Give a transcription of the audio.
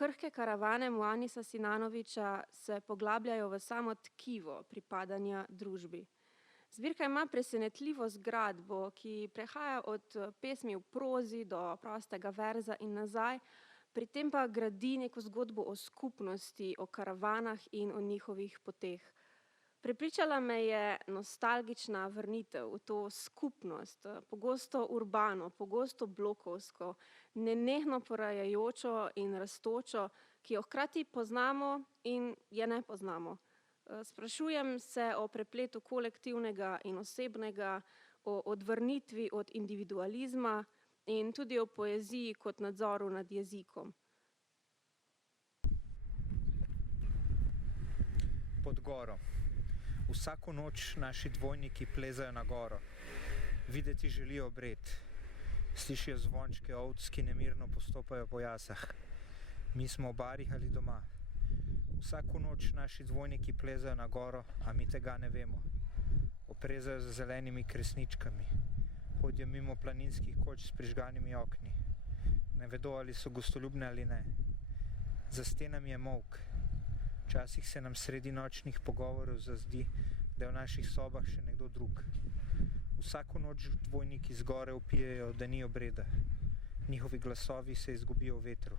Krhke karavane Muanisa Sinanovića se poglabljajo v samo tkivo pripadanja družbi. Zbirka ima presenetljivo zgradbo, ki prehaja od pesmi v prozi do prostega verza in nazaj, pri tem pa gradi neko zgodbo o skupnosti, o karavanah in o njihovih poteh. Prepričala me je nostalgična vrnitev v to skupnost, pogosto urbano, pogosto blokovsko, nenehno porajajočo in rastočo, ki jo hkrati poznamo in je ne poznamo. Sprašujem se o prepletu kolektivnega in osebnega, o odvrnitvi od individualizma in tudi o poeziji kot nadzoru nad jezikom. Pod goro. Vsako noč naši dvojniki plezajo na goro. Videti želijo obred. Slišijo zvončke ovc, ki nemirno postopajo po jasah. Mi smo v barih ali doma. Vsako noč naši dvojniki plezajo na goro, a mi tega ne vemo. Oprezajo za zelenimi kresničkami. Hodijo mimo planinskih koč s prižganimi okni. Ne vedo, ali so gostoljubne ali ne. Za stenami je molk. Včasih se nam sredi nočnih pogovorov zazdi, da je v naših sobah še nekdo drug. Vsako noč dvojniki z gore vpijejo, da ni obreda. Njihovi glasovi se izgubijo v vetru.